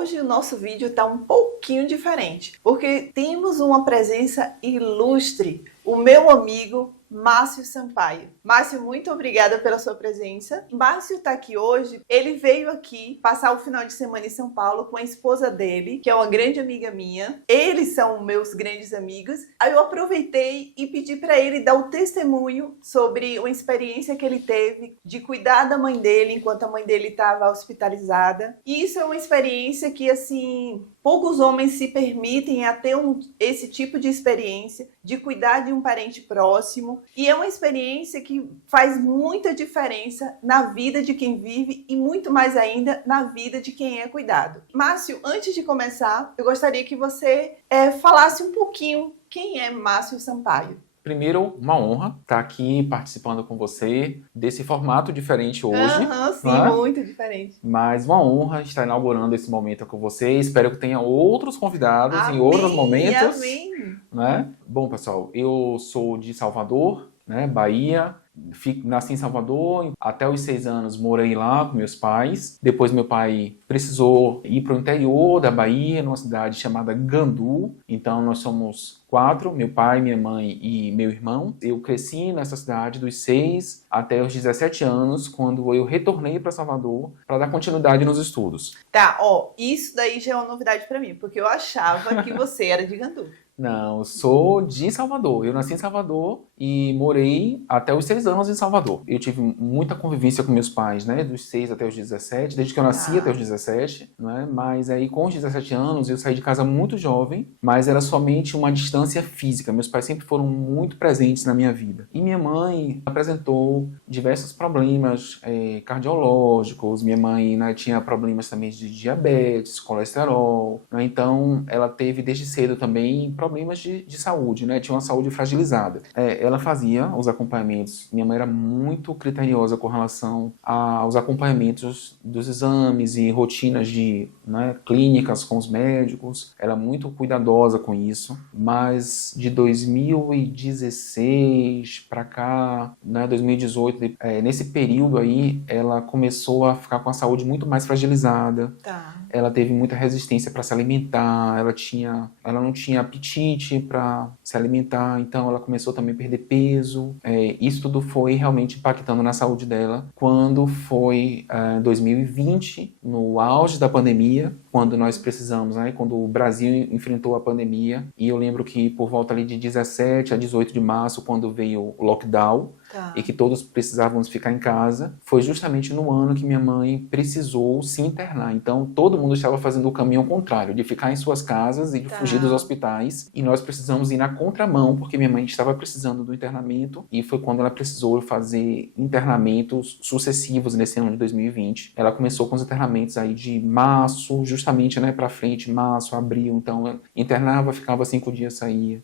hoje o nosso vídeo está um pouquinho diferente, porque temos uma presença ilustre, o meu amigo Márcio Sampaio. Márcio, muito obrigada pela sua presença. Márcio está aqui hoje, ele veio aqui passar o final de semana em São Paulo com a esposa dele, que é uma grande amiga minha. Eles são meus grandes amigos. Aí eu aproveitei e pedi para ele dar o testemunho sobre uma experiência que ele teve de cuidar da mãe dele enquanto a mãe dele estava hospitalizada. E isso é uma experiência que, assim, poucos homens se permitem a ter esse tipo de experiência, de cuidar de um parente próximo. E é uma experiência que faz muita diferença na vida de quem vive e muito mais ainda na vida de quem é cuidado. Márcio, antes de começar, eu gostaria que você falasse um pouquinho quem é Márcio Sampaio. Primeiro, uma honra estar aqui participando com você desse formato diferente hoje. Sim, né? Muito diferente. Mas uma honra estar inaugurando esse momento com você. Espero que tenha outros convidados Amém, em outros momentos. Amém. Né? Bom, pessoal, eu sou de Salvador, né, Bahia. Nasci em Salvador, até os 6 anos morei lá com meus pais. Depois meu pai precisou ir para o interior da Bahia, numa cidade chamada Gandu. Então nós somos 4, meu pai, minha mãe e meu irmão. Eu cresci nessa cidade dos 6 até os 17 anos, quando eu retornei para Salvador para dar continuidade nos estudos. Tá, isso daí já é uma novidade para mim, porque eu achava que você era de Gandu. Não, eu sou de Salvador. Eu nasci em Salvador e morei até os 6 anos em Salvador. Eu tive muita convivência com meus pais, né? Dos 6 até os 17, desde que eu nasci até os 17, né? Mas aí com os 17 anos eu saí de casa muito jovem, mas era somente uma distância física. Meus pais sempre foram muito presentes na minha vida. E minha mãe apresentou diversos problemas cardiológicos. Minha mãe, né, tinha problemas também de diabetes, colesterol, né? Então ela teve desde cedo também problemas de saúde, né? Tinha uma saúde fragilizada. Ela fazia os acompanhamentos. Minha mãe era muito criteriosa com relação aos acompanhamentos dos exames e rotinas clínicas com os médicos. Ela era muito cuidadosa com isso. Mas de 2016 para cá, né, 2018, nesse período aí, ela começou a ficar com a saúde muito mais fragilizada. Tá. Ela teve muita resistência para se alimentar, ela não tinha apetite para se alimentar, então ela começou também a perder peso. Isso tudo foi realmente impactando na saúde dela. Quando foi 2020, no auge da pandemia, quando nós precisamos, né, quando o Brasil enfrentou a pandemia, e eu lembro que por volta ali de 17 a 18 de março, quando veio o lockdown, e que todos precisávamos ficar em casa, foi justamente no ano que minha mãe precisou se internar. Então, todo mundo estava fazendo o caminho ao contrário, de ficar em suas casas e de fugir dos hospitais. E nós precisamos ir na contramão, porque minha mãe estava precisando do internamento. E foi quando ela precisou fazer internamentos sucessivos nesse ano de 2020. Ela começou com os internamentos aí de março, justamente, né, para frente, março, abril. Então, ela internava, ficava 5 dias, saía.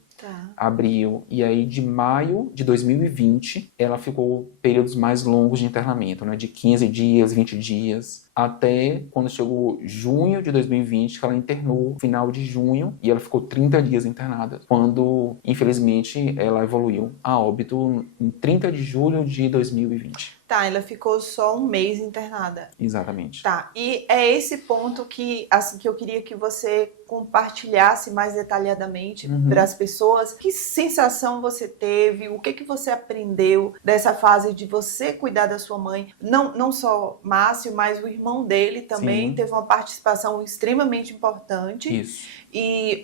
Abril, e aí de maio de 2020 ela ficou períodos mais longos de internamento, né, de 15 dias, 20 dias, até quando chegou junho de 2020 que ela internou, final de junho, e ela ficou 30 dias internada, quando infelizmente ela evoluiu a óbito em 30 de julho de 2020. Tá, ela ficou só um mês internada. Exatamente. Tá, e é esse ponto que, assim, que eu queria que você compartilhasse mais detalhadamente para as pessoas. Que sensação você teve? O que você aprendeu dessa fase de você cuidar da sua mãe? Não só Márcio, mas o irmão dele também teve uma participação extremamente importante. Isso.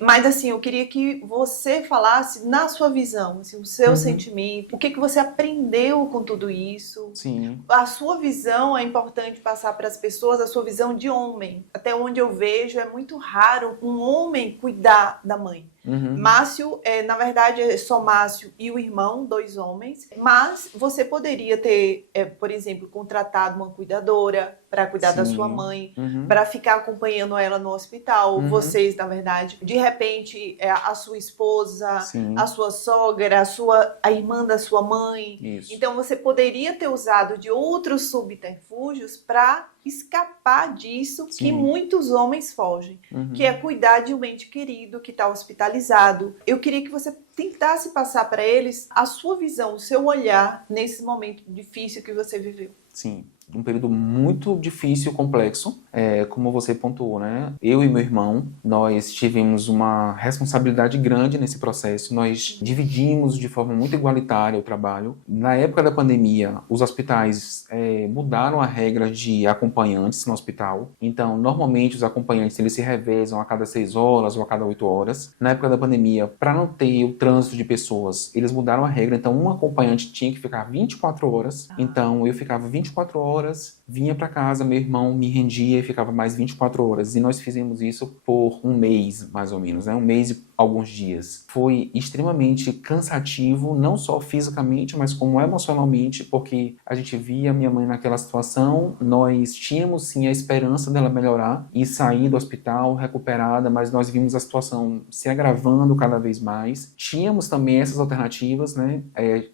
Mas assim, eu queria que você falasse na sua visão, assim, o seu sentimento, o que você aprendeu com tudo isso. Sim. A sua visão é importante passar para as pessoas, a sua visão de homem. Até onde eu vejo, é muito raro um homem cuidar da mãe. Márcio, na verdade, é só Márcio e o irmão, 2 homens. Mas você poderia ter, por exemplo, contratado uma cuidadora para cuidar da sua mãe, para ficar acompanhando ela no hospital. Vocês, na verdade, de repente, a sua esposa, a sua sogra, a irmã da sua mãe. Isso. Então, você poderia ter usado de outros subterfúgios para escapar disso que muitos homens fogem, que é cuidar de um ente querido que está hospitalizado. Eu queria que você tentasse passar para eles a sua visão, o seu olhar nesse momento difícil que você viveu. Sim. um período muito difícil, complexo, como você pontuou, né? Eu e meu irmão, nós tivemos uma responsabilidade grande nesse processo, nós dividimos de forma muito igualitária o trabalho. Na época da pandemia, os hospitais mudaram a regra de acompanhantes no hospital, então, normalmente, os acompanhantes eles se revezam a cada 6 horas ou a cada 8 horas. Na época da pandemia, para não ter o trânsito de pessoas, eles mudaram a regra, então um acompanhante tinha que ficar 24 horas, então eu ficava 24 horas, vinha para casa, meu irmão me rendia e ficava mais 24 horas. E nós fizemos isso por um mês, mais ou menos, né? Um mês e alguns dias. Foi extremamente cansativo, não só fisicamente, mas como emocionalmente, porque a gente via minha mãe naquela situação, nós tínhamos sim a esperança dela melhorar e sair do hospital recuperada, mas nós vimos a situação se agravando cada vez mais. Tínhamos também essas alternativas, né?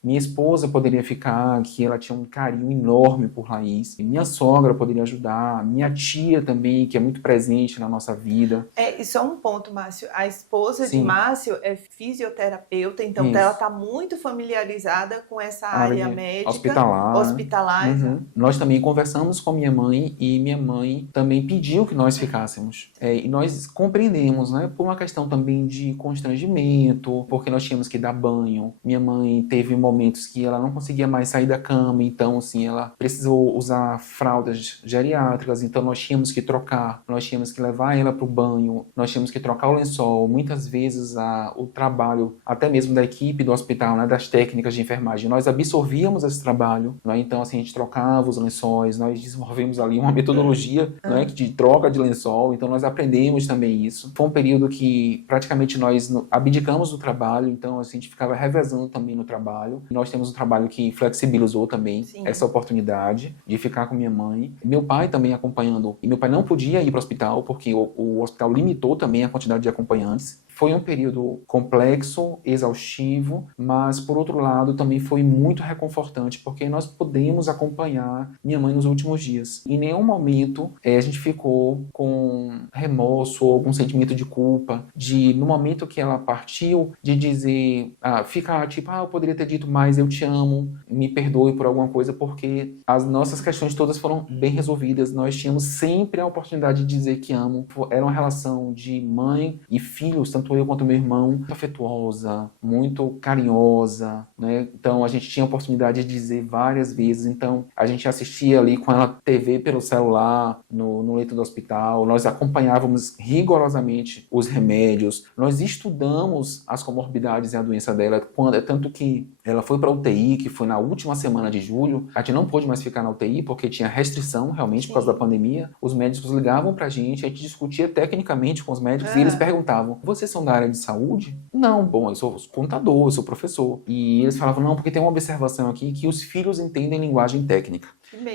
Minha esposa poderia ficar, que ela tinha um carinho enorme por Laís. Minha sogra poderia ajudar, minha tia também, que é muito presente na nossa vida. E só um ponto, Márcio. A esposa de Márcio é fisioterapeuta, então ela está muito familiarizada com essa área médica. Hospitalar. Uhum. Nós também conversamos com minha mãe e minha mãe também pediu que nós ficássemos. E nós compreendemos, né? Por uma questão também de constrangimento, porque nós tínhamos que dar banho. Minha mãe teve momentos que ela não conseguia mais sair da cama, então assim, ela precisou usar fraldas geriátricas, então nós tínhamos que trocar, nós tínhamos que levar ela para o banho, nós tínhamos que trocar o lençol. Muitas vezes o trabalho, até mesmo da equipe do hospital, né, das técnicas de enfermagem, nós absorvíamos esse trabalho, né? Então assim, a gente trocava os lençóis, nós desenvolvemos ali uma metodologia, né, de troca de lençol, então nós aprendemos também isso. Foi um período que praticamente nós abdicamos do trabalho, então assim, a gente ficava revezando também no trabalho. Nós temos um trabalho que flexibilizou também essa oportunidade de ficar com minha mãe. Meu pai também acompanhando, e meu pai não podia ir para o hospital, porque o hospital limitou também a quantidade de acompanhantes. Foi um período complexo, exaustivo, mas, por outro lado, também foi muito reconfortante, porque nós pudemos acompanhar minha mãe nos últimos dias. Em nenhum momento a gente ficou com remorso ou com sentimento de culpa, de, no momento que ela partiu, de dizer, ficar tipo, eu poderia ter dito mais, eu te amo, me perdoe por alguma coisa, porque as nossas questões todas foram bem resolvidas. Nós tínhamos sempre a oportunidade de dizer que amo. Era uma relação de mãe e filhos, tanto eu quanto meu irmão, muito afetuosa, muito carinhosa, né? Então a gente tinha a oportunidade de dizer várias vezes. Então a gente assistia ali com ela TV pelo celular, no leito do hospital, nós acompanhávamos rigorosamente os remédios, nós estudamos as comorbidades e a doença dela, tanto que ela foi para a UTI, que foi na última semana de julho. A gente não pôde mais ficar na UTI porque tinha restrição realmente por causa da pandemia. Os médicos ligavam pra gente, a gente discutia tecnicamente com os médicos e eles perguntavam, vocês são da área de saúde? Não, bom, eu sou contador, eu sou professor. E eles falavam, não, porque tem uma observação aqui que os filhos entendem linguagem técnica.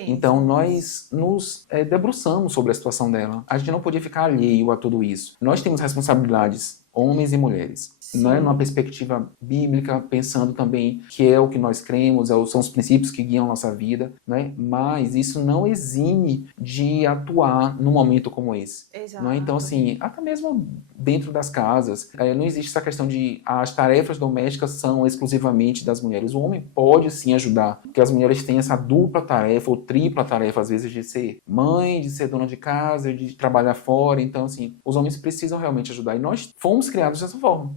Então nós nos debruçamos sobre a situação dela. A gente não podia ficar alheio a tudo isso. Nós temos responsabilidades, homens e mulheres. Não é numa perspectiva bíblica, pensando também que é o que nós cremos, são os princípios que guiam a nossa vida, né? Mas isso não exime de atuar num momento como esse. Exato. Não é? Então, assim, até mesmo dentro das casas, não existe essa questão de as tarefas domésticas são exclusivamente das mulheres. O homem pode sim ajudar, porque as mulheres têm essa dupla tarefa ou tripla tarefa, às vezes, de ser mãe, de ser dona de casa, de trabalhar fora. Então, assim, os homens precisam realmente ajudar. E nós fomos criados dessa forma.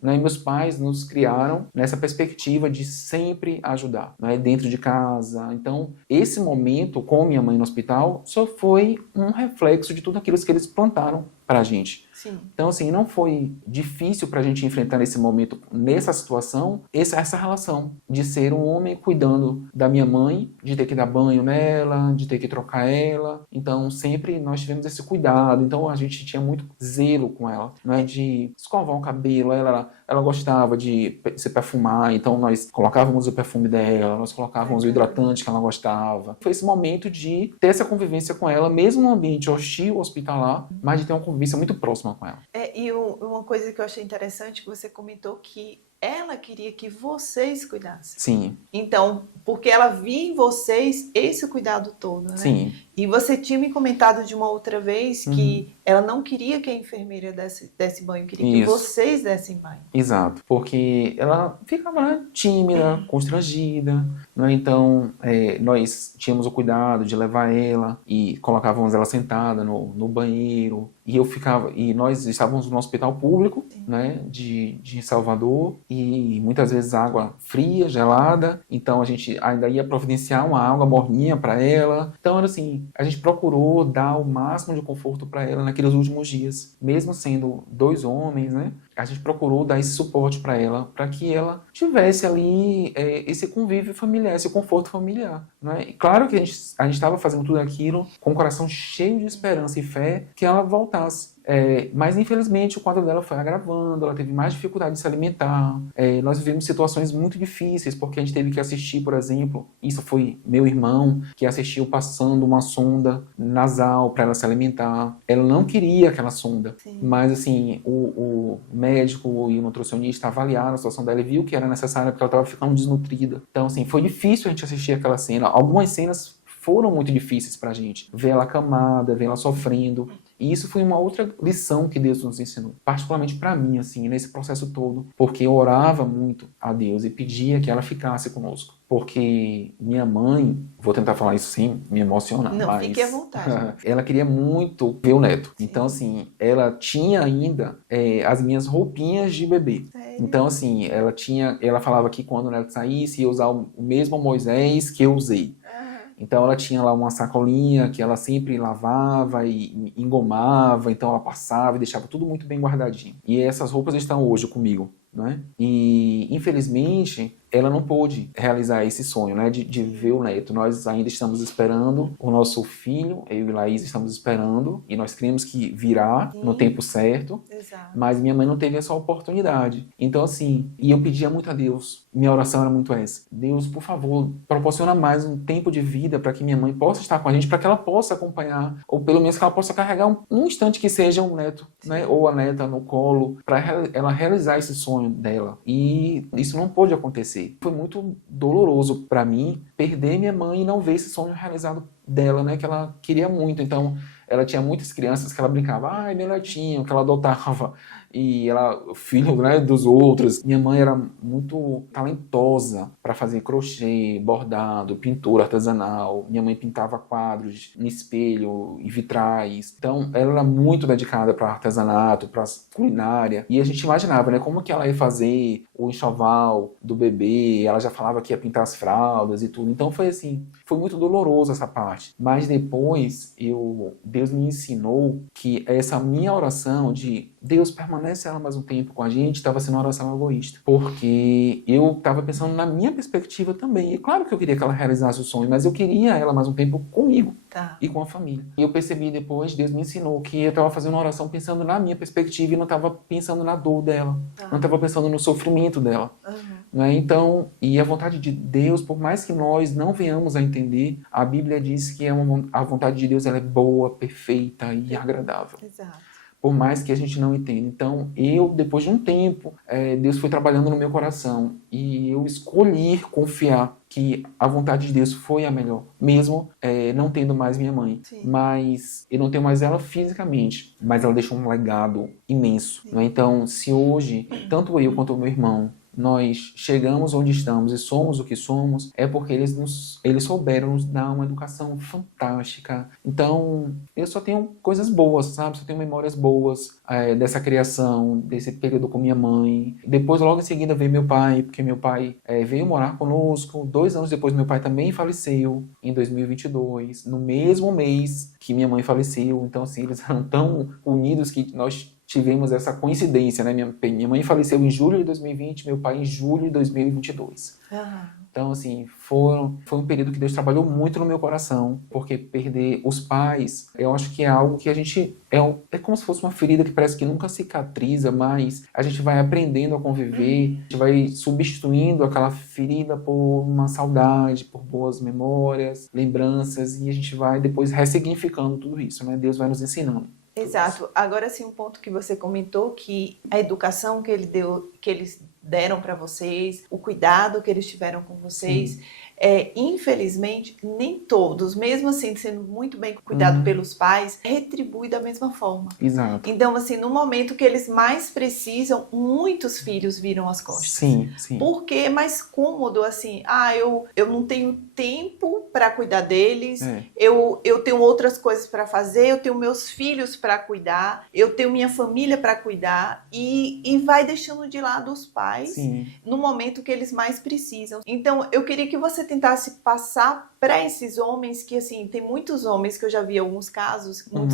Né? E meus pais nos criaram nessa perspectiva de sempre ajudar, né? Dentro de casa. Então, esse momento com minha mãe no hospital só foi um reflexo de tudo aquilo que eles plantaram pra gente. Então, assim, não foi difícil pra gente enfrentar nesse momento, nessa situação, essa relação de ser um homem cuidando da minha mãe, de ter que dar banho nela, de ter que trocar ela. Então, sempre nós tivemos esse cuidado. Então, a gente tinha muito zelo com ela, né? De escovar o cabelo. Ela gostava de se perfumar, então nós colocávamos o perfume dela, nós colocávamos o hidratante que ela gostava. Foi esse momento de ter essa convivência com ela, mesmo no ambiente hostil, hospitalar, mas de ter uma convivência muito próxima com ela. E uma coisa que eu achei interessante que você comentou que ela queria que vocês cuidassem. Sim, Então, porque ela via em vocês esse cuidado todo, né? sim. E você tinha me comentado de uma outra vez que ela não queria que a enfermeira desse banho, queria que Isso. vocês dessem banho. Exato, porque ela ficava, né, tímida, constrangida, né? Então nós tínhamos o cuidado de levar ela e colocávamos ela sentada no banheiro, e nós estávamos no hospital público, né, de Salvador, e muitas vezes água fria, gelada, então a gente ainda ia providenciar uma água morninha para ela. Então era assim, a gente procurou dar o máximo de conforto para ela naqueles últimos dias, mesmo sendo 2 homens, né? A gente procurou dar esse suporte para ela, para que ela tivesse ali esse convívio familiar, esse conforto familiar, né? E claro que a gente estava fazendo tudo aquilo com o coração cheio de esperança e fé que ela voltasse. Mas infelizmente o quadro dela foi agravando, ela teve mais dificuldade de se alimentar. Nós vivemos situações muito difíceis, porque a gente teve que assistir, por exemplo, isso foi meu irmão que assistiu passando uma sonda nasal para ela se alimentar. Ela não queria aquela sonda, Sim. mas assim, o médico e o nutricionista avaliaram a situação dela e viu que era necessária porque ela estava ficando desnutrida. Então assim, foi difícil a gente assistir aquela cena. Algumas cenas foram muito difíceis pra gente. Ver ela acamada, ver ela sofrendo. E isso foi uma outra lição que Deus nos ensinou. Particularmente pra mim, assim, nesse processo todo. Porque eu orava muito a Deus e pedia que ela ficasse conosco. Porque minha mãe, vou tentar falar isso sem me emocionar, Não, mas fique à vontade. ela queria muito ver o neto. Sim. Então, assim, ela tinha ainda as minhas roupinhas de bebê. Sério? Então, assim, ela falava que quando o neto saísse, ia usar o mesmo Moisés que eu usei. Então ela tinha lá uma sacolinha que ela sempre lavava e engomava, então ela passava e deixava tudo muito bem guardadinho. E essas roupas estão hoje comigo, né? E infelizmente ela não pôde realizar esse sonho, né, de ver o neto. Nós ainda estamos esperando o nosso filho, eu e Laís estamos esperando, e nós cremos que virá no tempo certo. Exato. Mas minha mãe não teve essa oportunidade. Então, assim, e eu pedia muito a Deus. Minha oração era muito essa. Deus, por favor, proporciona mais um tempo de vida para que minha mãe possa estar com a gente, para que ela possa acompanhar, ou pelo menos que ela possa carregar um instante que seja um neto, né, ou a neta no colo, para ela realizar esse sonho dela. E isso não pôde acontecer. Foi muito doloroso para mim perder minha mãe e não ver esse sonho realizado dela, né, que ela queria muito. Então, ela tinha muitas crianças que ela brincava, ai, meu netinho, que ela adotava, e ela, filho, né, dos outros. Minha mãe era muito talentosa para fazer crochê, bordado, pintura artesanal. Minha mãe pintava quadros no espelho e vitrais. Então, ela era muito dedicada para artesanato, para culinária. E a gente imaginava, né, como que ela ia fazer o enxoval do bebê. Ela já falava que ia pintar as fraldas e tudo. Então, foi assim, foi muito doloroso essa parte. Mas depois, Deus me ensinou que essa minha oração de Deus permanece ela mais um tempo com a gente estava sendo uma oração egoísta. Porque eu estava pensando na minha perspectiva também. E claro que eu queria que ela realizasse o sonho, mas eu queria ela mais um tempo comigo. Tá. E com a família. E eu percebi depois, Deus me ensinou que eu estava fazendo uma oração pensando na minha perspectiva e não estava pensando na dor dela. Tá. Não estava pensando no sofrimento dela. Né? Então, e a vontade de Deus, por mais que nós não venhamos a entender, a Bíblia diz que a vontade de Deus ela é boa, perfeita e agradável. Exato. Por mais que a gente não entenda. Então, depois de um tempo, Deus foi trabalhando no meu coração e eu escolhi confiar que a vontade de Deus foi a melhor, mesmo não tendo mais minha mãe. Sim. Mas eu não tenho mais ela fisicamente, mas ela deixou um legado imenso. Né? Então, se hoje, tanto eu quanto o meu irmão, nós chegamos onde estamos e somos o que somos, é porque eles souberam nos dar uma educação fantástica. Então, eu só tenho coisas boas, sabe? Só tenho memórias boas dessa criação, desse período com minha mãe. Depois, logo em seguida, veio meu pai, porque meu pai veio morar conosco. 2 anos depois, meu pai também faleceu, em 2022, no mesmo mês que minha mãe faleceu. Então, assim, eles eram tão unidos que nós tivemos essa coincidência, né? Minha mãe faleceu em julho de 2020, meu pai em julho de 2022. Então, assim, foi um período que Deus trabalhou muito no meu coração, porque perder os pais, eu acho que é algo que a gente... É como se fosse uma ferida que parece que nunca cicatriza, mas a gente vai aprendendo a conviver, a gente vai substituindo aquela ferida por uma saudade, por boas memórias, lembranças, e a gente vai depois ressignificando tudo isso, né? Deus vai nos ensinando. Exato. Agora sim, um ponto que você comentou, que a educação que eles deram para vocês, o cuidado que eles tiveram com vocês. Infelizmente, nem todos, mesmo assim sendo muito bem cuidado pelos pais, retribui da mesma forma. Exato. Então, assim, no momento que eles mais precisam, muitos filhos viram as costas. Sim, sim. Porque é mais cômodo, assim, eu não tenho tempo para cuidar deles, eu tenho outras coisas para fazer, eu tenho meus filhos para cuidar, eu tenho minha família para cuidar, e vai deixando de lado os pais no momento que eles mais precisam. Então, eu queria que você tentasse passar para esses homens que, assim, tem muitos homens que eu já vi muitos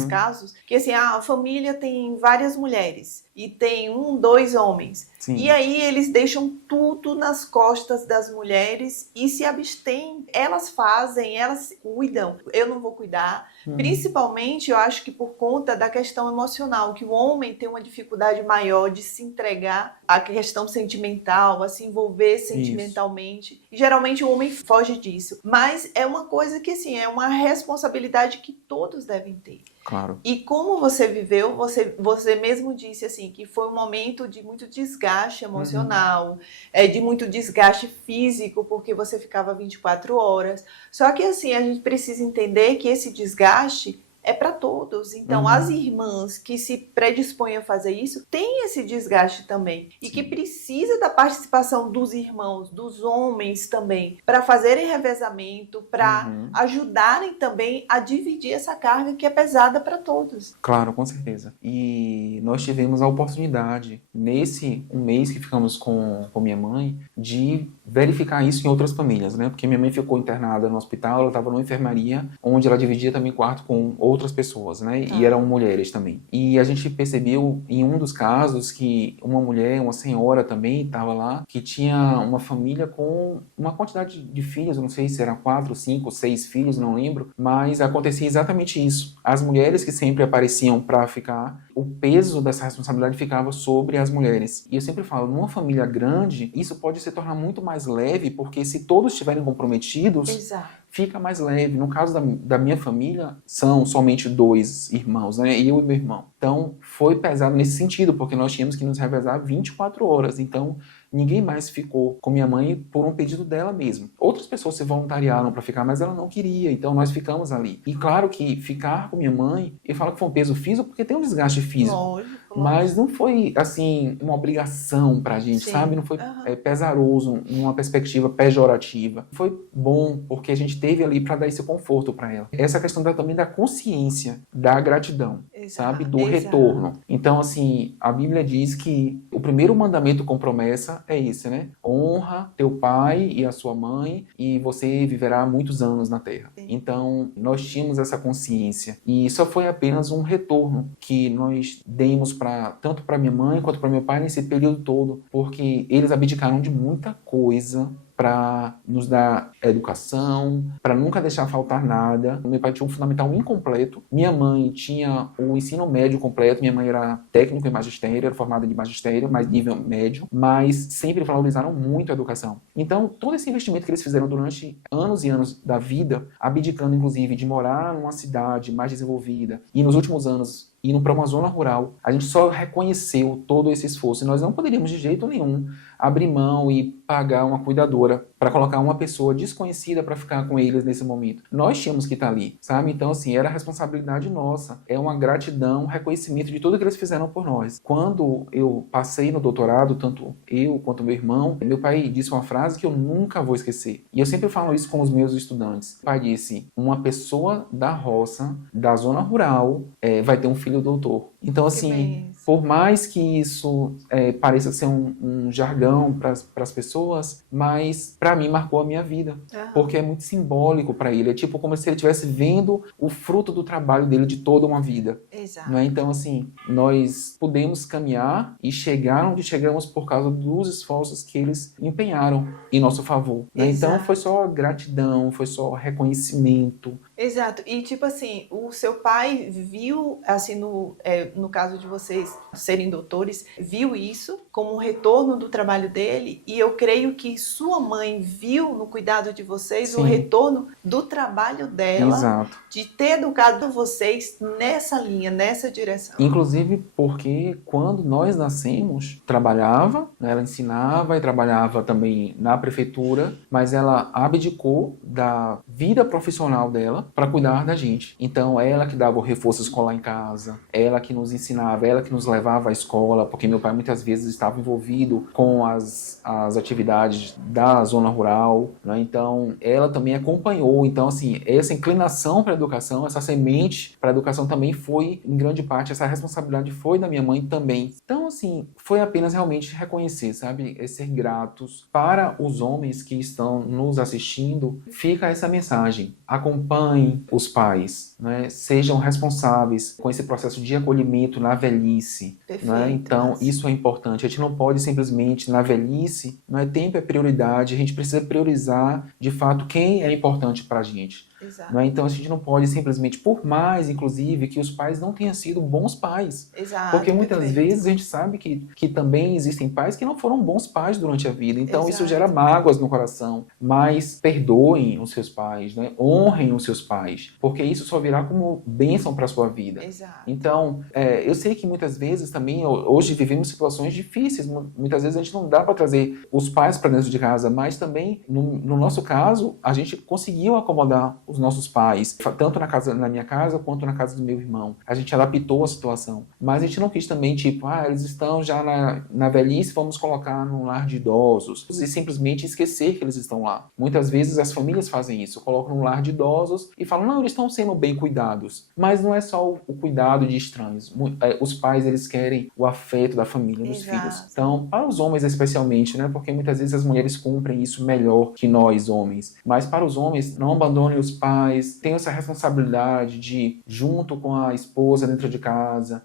casos, que, assim, a família tem várias mulheres e tem 1, 2 homens. Sim. E aí eles deixam tudo nas costas das mulheres e se abstêm. Elas fazem, elas cuidam. Eu não vou cuidar. Principalmente, eu acho que por conta da questão emocional, que o homem tem uma dificuldade maior de se entregar à questão sentimental, a se envolver sentimentalmente. E, geralmente o homem foge disso. Mas é uma coisa que, assim, é uma responsabilidade que todos devem ter. Claro. E como você viveu, você mesmo disse assim que foi um momento de muito desgaste emocional, de muito desgaste físico, porque você ficava 24 horas. Só que assim, a gente precisa entender que esse desgaste é para todos. Então, as irmãs que se predispõem a fazer isso têm esse desgaste também. E que precisa da participação dos irmãos, dos homens também, para fazerem revezamento, para ajudarem também a dividir essa carga que é pesada para todos. Claro, com certeza. E nós tivemos a oportunidade, nesse um mês que ficamos com minha mãe, de verificar isso em outras famílias, né? Porque minha mãe ficou internada no hospital, ela estava numa enfermaria, onde ela dividia também quarto com outras pessoas, né? E eram mulheres também. E a gente percebeu em um dos casos que uma mulher, uma senhora também estava lá, que tinha uma família com uma quantidade de filhos, eu não sei se eram 4, 5, 6 filhos, não lembro, mas acontecia exatamente isso. As mulheres que sempre apareciam para ficar, o peso dessa responsabilidade ficava sobre as mulheres. E eu sempre falo, numa família grande, isso pode se tornar muito mais leve, porque se todos estiverem comprometidos, fica mais leve. No caso da minha família, são somente 2 irmãos, né? Eu e meu irmão. Então, foi pesado nesse sentido, porque nós tínhamos que nos revezar 24 horas. Então, ninguém mais ficou com minha mãe por um pedido dela mesmo. Outras pessoas se voluntariaram para ficar, mas ela não queria, então nós ficamos ali. E claro que ficar com minha mãe, eu falo que foi um peso físico, porque tem um desgaste físico. Lógico. Mas não foi, assim, uma obrigação pra gente, sabe? Não foi pesaroso, numa perspectiva pejorativa. Foi bom, porque a gente teve ali para dar esse conforto para ela. Essa questão também da consciência, da gratidão, sabe? Do retorno. Então, assim, a Bíblia diz que o primeiro mandamento com promessa é esse, né? Honra teu pai e a sua mãe e você viverá muitos anos na terra. Então, nós tínhamos essa consciência. E só foi apenas um retorno que nós demos tanto para minha mãe quanto para meu pai nesse período todo, porque eles abdicaram de muita coisa para nos dar educação, para nunca deixar faltar nada. Meu pai tinha um fundamental incompleto, minha mãe tinha o ensino médio completo, minha mãe era técnico em magistério, era formada de magistério, mas nível médio, mas sempre valorizaram muito a educação. Então, todo esse investimento que eles fizeram durante anos e anos da vida, abdicando inclusive de morar numa cidade mais desenvolvida, e nos últimos anos indo para uma zona rural, a gente só reconheceu todo esse esforço. E nós não poderíamos de jeito nenhum abrir mão e pagar uma cuidadora para colocar uma pessoa desconhecida para ficar com eles nesse momento. Nós tínhamos que estar ali, sabe? Então, assim, era responsabilidade nossa. É uma gratidão, um reconhecimento de tudo que eles fizeram por nós. Quando eu passei no doutorado, tanto eu quanto meu irmão, meu pai disse uma frase que eu nunca vou esquecer. E eu sempre falo isso com os meus estudantes. O pai disse, uma pessoa da roça, da zona rural, vai ter um filho doutor. Então, assim, por mais que isso pareça ser um jargão para as pessoas, mas para mim marcou a minha vida, porque é muito simbólico para ele. É tipo como se ele estivesse vendo o fruto do trabalho dele de toda uma vida. Exato. Não é? Então, assim, nós pudemos caminhar e chegar onde chegamos por causa dos esforços que eles empenharam em nosso favor. Né? Então, foi só gratidão, foi só reconhecimento, Exato. E tipo assim, o seu pai viu, assim, no caso de vocês serem doutores, viu isso como um retorno do trabalho dele, e eu creio que sua mãe viu no cuidado de vocês o Sim, retorno do trabalho dela, exato. de ter educado vocês nessa linha, nessa direção. Inclusive porque quando nós nascemos, trabalhava, né, ela ensinava e trabalhava também na prefeitura, mas ela abdicou da vida profissional dela para cuidar da gente. Então, ela que dava o reforço escolar em casa, ela que nos ensinava, ela que nos levava à escola, porque meu pai muitas vezes estava envolvido com as atividades da zona rural, né? Então, ela também acompanhou. Então, assim, essa inclinação para a educação, essa semente para a educação também foi, em grande parte, essa responsabilidade foi da minha mãe também. Então, assim, foi apenas realmente reconhecer, sabe? É ser gratos para os homens que estão nos assistindo. Fica essa mensagem: acompanhem os pais, né? Sejam responsáveis com esse processo de acolhimento na velhice. Perfeito, Né? Então, Márcio. isso é importante. A gente não pode simplesmente, na velhice, não é tempo, é prioridade. A gente precisa priorizar, de fato, quem é importante para a gente. Exato. Não é? Então, a gente não pode simplesmente, por mais, inclusive, que os pais não tenham sido bons pais. Exato, Porque muitas perfeito. vezes a gente sabe que também existem pais que não foram bons pais durante a vida. Então, isso Exato. gera mágoas no coração. Mas perdoem os seus pais, né? Honrem os seus pais, porque isso só virá como bênção para a sua vida. Exato. Então, eu sei que muitas vezes também, hoje vivemos situações difíceis. Muitas vezes a gente não dá para trazer os pais para dentro de casa, mas também, no nosso caso, a gente conseguiu acomodar os nossos pais, tanto na minha casa quanto na casa do meu irmão. A gente adaptou a situação, mas a gente não quis também, tipo, eles estão já na velhice, vamos colocar num lar de idosos, e simplesmente esquecer que eles estão lá. Muitas vezes as famílias fazem isso, colocam num lar de idosos e falam, não, eles estão sendo bem cuidados. Mas não é só o cuidado de estranhos. Os pais, eles querem o afeto da família, dos Exato. filhos. Então, para os homens especialmente, né, porque muitas vezes as mulheres cumprem isso melhor que nós, homens. Mas para os homens, não abandonem os pais, tenham essa responsabilidade de, junto com a esposa dentro de casa,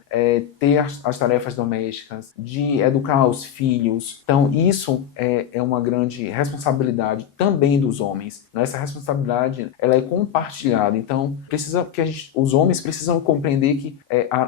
ter as tarefas domésticas, de educar os filhos. Então, isso é uma grande responsabilidade também dos homens. Essa responsabilidade, ela é compartilhada. Então, os homens precisam compreender que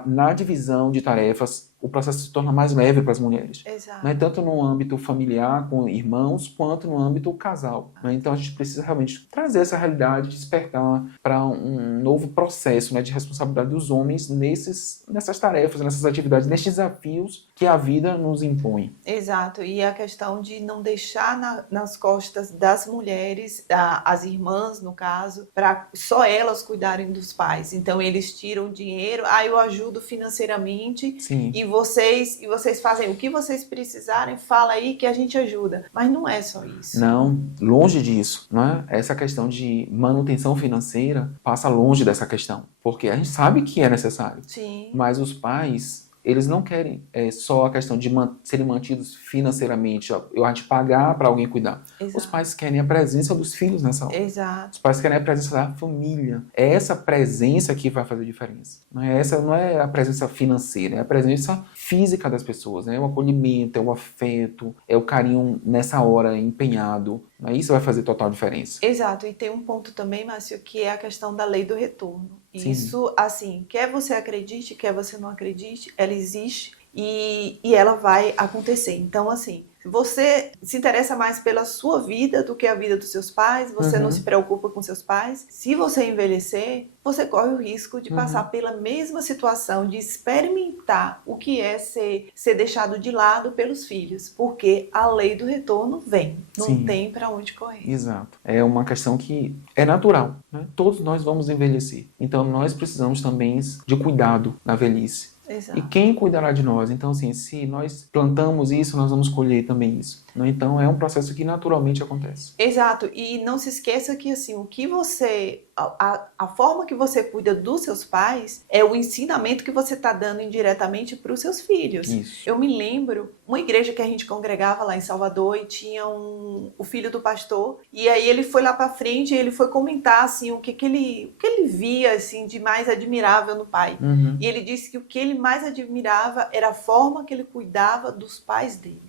na divisão de tarefas, o processo se torna mais leve para as mulheres. Exato. Né? Tanto no âmbito familiar, com irmãos, quanto no âmbito casal. Né? Então a gente precisa realmente trazer essa realidade, despertar para um novo processo, né, de responsabilidade dos homens nessas tarefas, nessas atividades, nesses desafios que a vida nos impõe. Exato, e a questão de não deixar nas costas das mulheres, as irmãs no caso, para só elas cuidarem dos pais. Então eles tiram dinheiro, eu ajudo financeiramente. Sim. E vocês fazem o que vocês precisarem, fala aí que a gente ajuda. Mas não é só isso. Não, longe disso. Né? Essa questão de manutenção financeira passa longe dessa questão. Porque a gente sabe que é necessário. Sim. Mas os pais, eles não querem só a questão de serem mantidos financeiramente, a gente pagar para alguém cuidar. Exato. Os pais querem a presença dos filhos nessa hora. Exato. Os pais querem a presença da família. É essa presença que vai fazer diferença. Essa não é a presença financeira, é a presença física das pessoas. É o acolhimento, é o afeto, é o carinho nessa hora empenhado. Isso vai fazer total diferença. Exato, e tem um ponto também, Márcio, que é a questão da lei do retorno. Sim. Isso, assim, quer você acredite, quer você não acredite, ela existe e ela vai acontecer. Então, assim, você se interessa mais pela sua vida do que a vida dos seus pais, você não se preocupa com seus pais. Se você envelhecer, você corre o risco de passar pela mesma situação, de experimentar o que é ser deixado de lado pelos filhos, porque a lei do retorno vem, não Sim. tem para onde correr. Exato. É uma questão que é natural, né? Todos nós vamos envelhecer. Então nós precisamos também de cuidado na velhice. Exato. E quem cuidará de nós? Então, assim, se nós plantamos isso, nós vamos colher também isso. Então, é um processo que naturalmente acontece. Exato. E não se esqueça que, assim, o que você... A forma que você cuida dos seus pais é o ensinamento que você está dando indiretamente para os seus filhos. Isso. Eu me lembro, uma igreja que a gente congregava lá em Salvador e tinha o filho do pastor, e aí ele foi lá para frente e ele foi comentar, assim, o que ele via, assim, de mais admirável no pai. E ele disse que o que ele mais admirava era a forma que ele cuidava dos pais dele.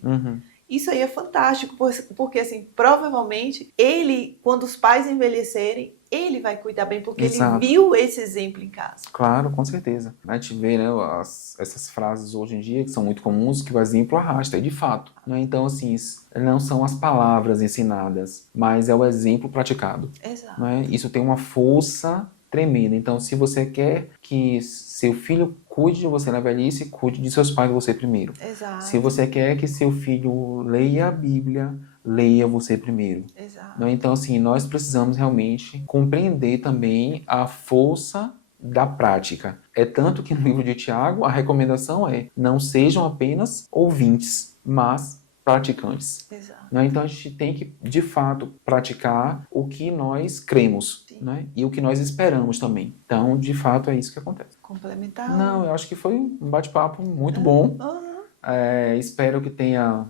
Isso aí é fantástico, porque assim, provavelmente ele, quando os pais envelhecerem, ele vai cuidar bem, porque Exato. ele viu esse exemplo em casa. Claro, com certeza. A gente vê, né, essas frases hoje em dia que são muito comuns, que o exemplo arrasta, e de fato. Né? Então, assim, não são as palavras ensinadas, mas é o exemplo praticado. Exato. Né? Isso tem uma força tremenda. Então, se você quer que seu filho cuide de você na velhice, cuide de seus pais você primeiro. Exato. Se você quer que seu filho leia a Bíblia, leia você primeiro. Exato. Né? Então, assim, nós precisamos realmente compreender também a força da prática. É tanto que no livro de Tiago, a recomendação é: não sejam apenas ouvintes, mas praticantes. Exato. Né? Então, a gente tem que, de fato, praticar o que nós cremos, né? E o que nós esperamos também. Então, de fato, é isso que acontece. Complementar? Não, eu acho que foi um bate-papo muito bom. Espero que tenha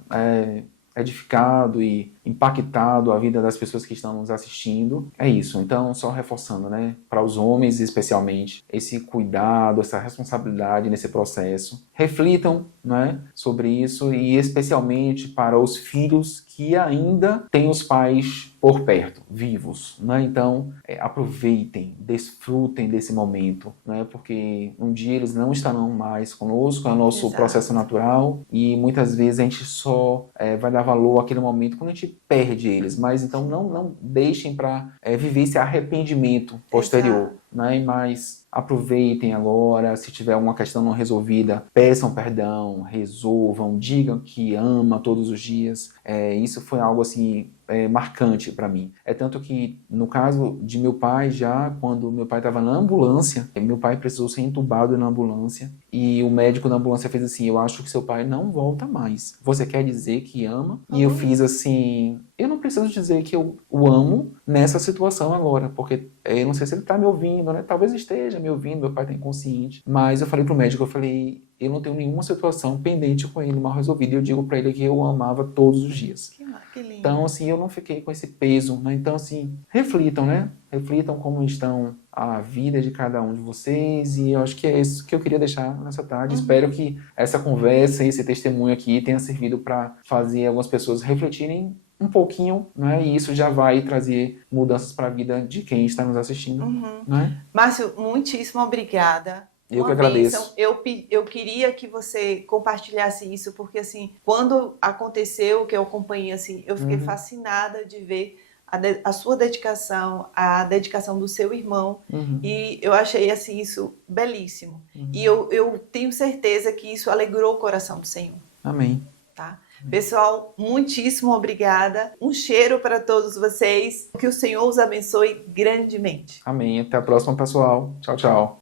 edificado e impactado a vida das pessoas que estão nos assistindo. É isso. Então, só reforçando, né, para os homens especialmente, esse cuidado, essa responsabilidade nesse processo. Reflitam, né, sobre isso, e especialmente para os filhos que ainda têm os pais por perto, vivos, né? Então, aproveitem, desfrutem desse momento, né? Porque um dia eles não estarão mais conosco, é o nosso Exato. processo natural, e muitas vezes a gente só vai dar valor àquele momento quando a gente perde eles, mas então não deixem para viver esse arrependimento posterior. Exato. Né? Mas aproveitem agora, se tiver alguma questão não resolvida, peçam perdão, resolvam, digam que ama todos os dias. Isso foi algo assim marcante para mim. É tanto que no caso de meu pai, já quando meu pai estava na ambulância, meu pai precisou ser entubado na ambulância e o médico da ambulância fez assim: eu acho que seu pai não volta mais. Você quer dizer que ama? E eu fiz assim: eu não preciso dizer que eu o amo nessa situação agora, porque eu não sei se ele está me ouvindo, né? Talvez esteja me ouvindo, meu pai está inconsciente. Mas eu falei pro médico, eu não tenho nenhuma situação pendente com ele mal resolvida. E eu digo para ele que eu o amava todos os dias. Que lindo. Então, assim, eu não fiquei com esse peso, né? Então, assim, reflitam, né? Reflitam como estão a vida de cada um de vocês, e eu acho que é isso que eu queria deixar nessa tarde. Espero que essa conversa, esse testemunho aqui tenha servido para fazer algumas pessoas refletirem um pouquinho, né? E isso já vai trazer mudanças para a vida de quem está nos assistindo. Né? Márcio, muitíssimo obrigada. Eu que agradeço. Eu queria que você compartilhasse isso, porque assim, quando aconteceu, que eu acompanhei, assim, eu fiquei fascinada de ver a sua dedicação, a dedicação do seu irmão, e eu achei assim, isso belíssimo. E eu tenho certeza que isso alegrou o coração do Senhor. Amém. Tá? Pessoal, muitíssimo obrigada. Um cheiro para todos vocês. Que o Senhor os abençoe grandemente. Amém. Até a próxima, pessoal. Tchau, tchau.